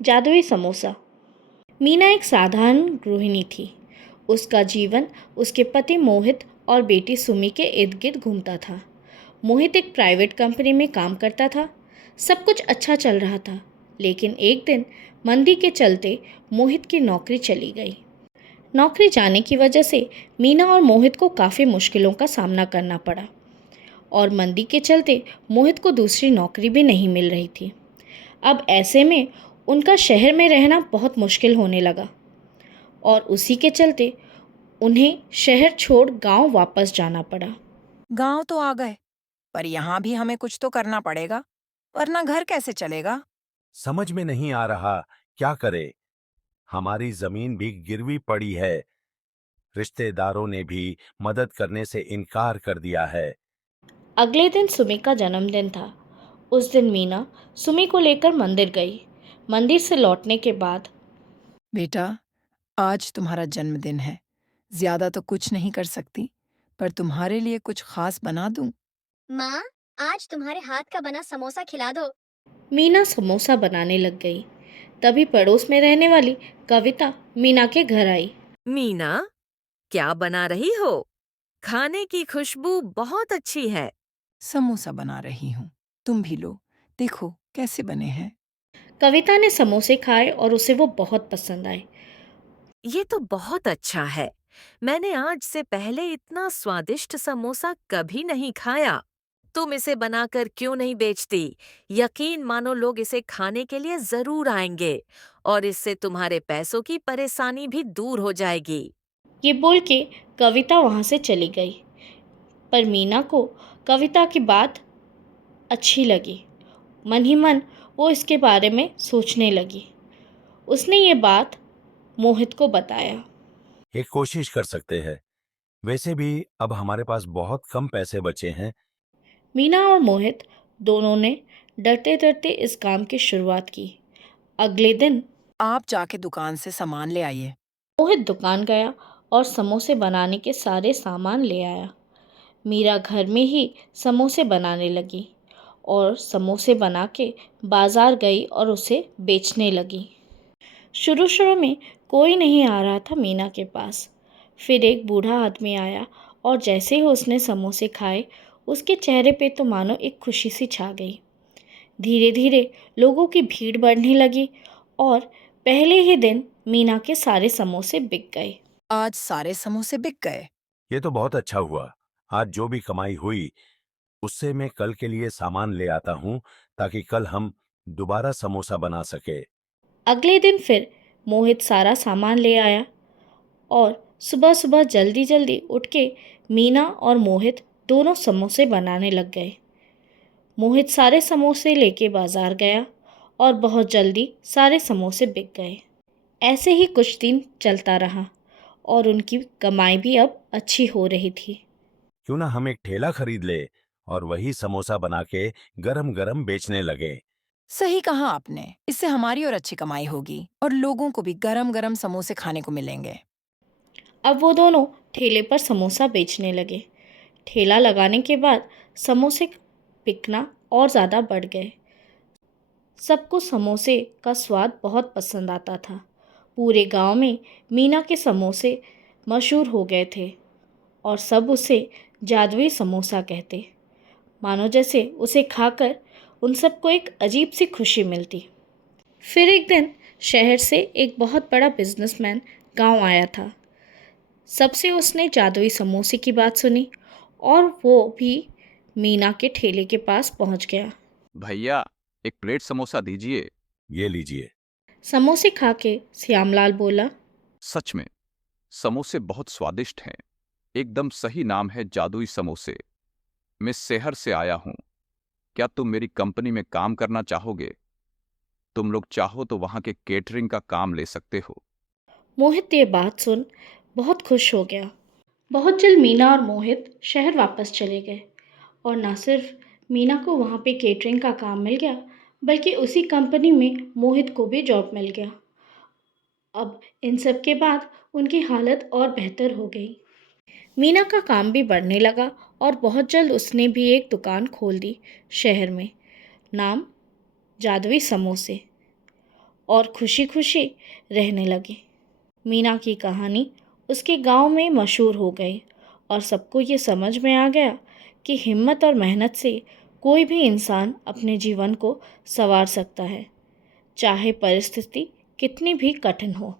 जादुई समोसा। मीना एक साधारण गृहिणी थी। उसका जीवन उसके पति मोहित और बेटी सुमी के इर्द गिर्द घूमता था। मोहित एक प्राइवेट कंपनी में काम करता था। सब कुछ अच्छा चल रहा था, लेकिन एक दिन मंदी के चलते मोहित की नौकरी चली गई। नौकरी जाने की वजह से मीना और मोहित को काफ़ी मुश्किलों का सामना करना पड़ा, और मंदी के चलते मोहित को दूसरी नौकरी भी नहीं मिल रही थी। अब ऐसे में उनका शहर में रहना बहुत मुश्किल होने लगा, और उसी के चलते उन्हें शहर छोड़ गांव वापस जाना पड़ा। गांव तो आ गए, पर यहाँ भी हमें कुछ तो करना पड़ेगा, वरना घर कैसे चलेगा। समझ में नहीं आ रहा क्या करे। हमारी जमीन भी गिरवी पड़ी है। रिश्तेदारों ने भी मदद करने से इनकार कर दिया है। अगले दिन सुमी का जन्मदिन था। उस दिन मीना सुमी को लेकर मंदिर गई। मंदिर से लौटने के बाद बेटा, आज तुम्हारा जन्मदिन है। ज्यादा तो कुछ नहीं कर सकती, पर तुम्हारे लिए कुछ खास बना दूं। माँ, आज तुम्हारे हाथ का बना समोसा खिला दो। मीना समोसा बनाने लग गई। तभी पड़ोस में रहने वाली कविता मीना के घर आई। मीना, क्या बना रही हो? खाने की खुशबू बहुत अच्छी है। समोसा बना रही हूँ, तुम भी लो, देखो कैसे बने हैं। कविता ने समोसे खाए और उसे वो बहुत पसंद आए। ये तो बहुत अच्छा है। मैंने आज से पहले इतना स्वादिष्ट समोसा कभी नहीं खाया। तुम इसे बनाकर क्यों नहीं बेचती? यकीन मानो लोग इसे खाने के लिए जरूर आएंगे और इससे तुम्हारे पैसों की परेशानी भी दूर हो जाएगी। ये बोल के कविता वहाँ से चली गई। पर मीना को कविता की बात अच्छी लगी। मन ही मन वो इसके बारे में सोचने लगी। उसने ये बात मोहित को बताया। एक कोशिश कर सकते हैं। वैसे भी अब हमारे पास बहुत कम पैसे बचे हैं। मीना और मोहित दोनों ने डरते डरते इस काम की शुरुआत की। अगले दिन आप जाके दुकान से सामान ले आइए। मोहित दुकान गया और समोसे बनाने के सारे सामान ले आया। मीरा घर में ही समोसे बनाने लगी और समोसे बना के बाजार गई और उसे बेचने लगी। शुरू शुरू में कोई नहीं आ रहा था मीना के पास। फिर एक बूढ़ा आदमी आया, और जैसे ही उसने समोसे खाए उसके चेहरे पे तो मानो एक खुशी सी छा गई। धीरे धीरे लोगों की भीड़ बढ़ने लगी, और पहले ही दिन मीना के सारे समोसे बिक गए। आज सारे समोसे बिक गए। ये तो बहुत अच्छा हुआ। आज जो भी कमाई हुई उससे मैं कल के लिए सामान ले आता हूँ, ताकि कल हम दोबारा समोसा बना सके। अगले दिन फिर मोहित सारा सामान ले आया, और सुबह सुबह जल्दी जल्दी उठ के मीना और मोहित दोनों समोसे बनाने लग गए। मोहित सारे समोसे लेके बाजार गया, और बहुत जल्दी सारे समोसे बिक गए। ऐसे ही कुछ दिन चलता रहा, और उनकी कमाई भी अब अच्छी हो रही थी। क्यों ना हम एक ठेला खरीद ले और वही समोसा बना के गरम गरम बेचने लगे। सही कहा आपने, इससे हमारी और अच्छी कमाई होगी और लोगों को भी गरम गरम समोसे खाने को मिलेंगे। अब वो दोनों ठेले पर समोसा बेचने लगे। ठेला लगाने के बाद समोसे बिकना और ज़्यादा बढ़ गए। सबको समोसे का स्वाद बहुत पसंद आता था। पूरे गांव में मीना के समोसे मशहूर हो गए थे, और सब उसे जादुई समोसा कहते, मानो जैसे उसे खाकर उन सबको एक अजीब सी खुशी मिलती। फिर एक दिन शहर से एक बहुत बड़ा बिजनेसमैन गांव आया था। सबसे उसने जादुई समोसे की बात सुनी, और वो भी मीना के ठेले के पास पहुंच गया। भैया, एक प्लेट समोसा दीजिए। ये लीजिए। समोसे खा के श्यामलाल बोला। सच में समोसे बहुत स्वादिष्ट हैं। एकदम सही नाम है, जादुई समोसे। मैं शहर से आया हूँ। क्या तुम मेरी कंपनी में काम करना चाहोगे? तुम लोग चाहो तो वहां के केटरिंग का काम ले सकते हो। मोहित ये बात सुन बहुत खुश हो गया। बहुत जल्द मीना और मोहित शहर वापस चले गए, और ना सिर्फ मीना को वहाँ पे केटरिंग का काम मिल गया, बल्कि उसी कंपनी में मोहित को भी जॉब मिल गया। अब इन सब के बाद उनकी हालत और बेहतर हो गई। मीना का काम भी बढ़ने लगा, और बहुत जल्द उसने भी एक दुकान खोल दी शहर में, नाम जादुई समोसे। और खुशी खुशी रहने लगे। मीना की कहानी उसके गांव में मशहूर हो गई और सबको ये समझ में आ गया कि हिम्मत और मेहनत से कोई भी इंसान अपने जीवन को संवार सकता है, चाहे परिस्थिति कितनी भी कठिन हो।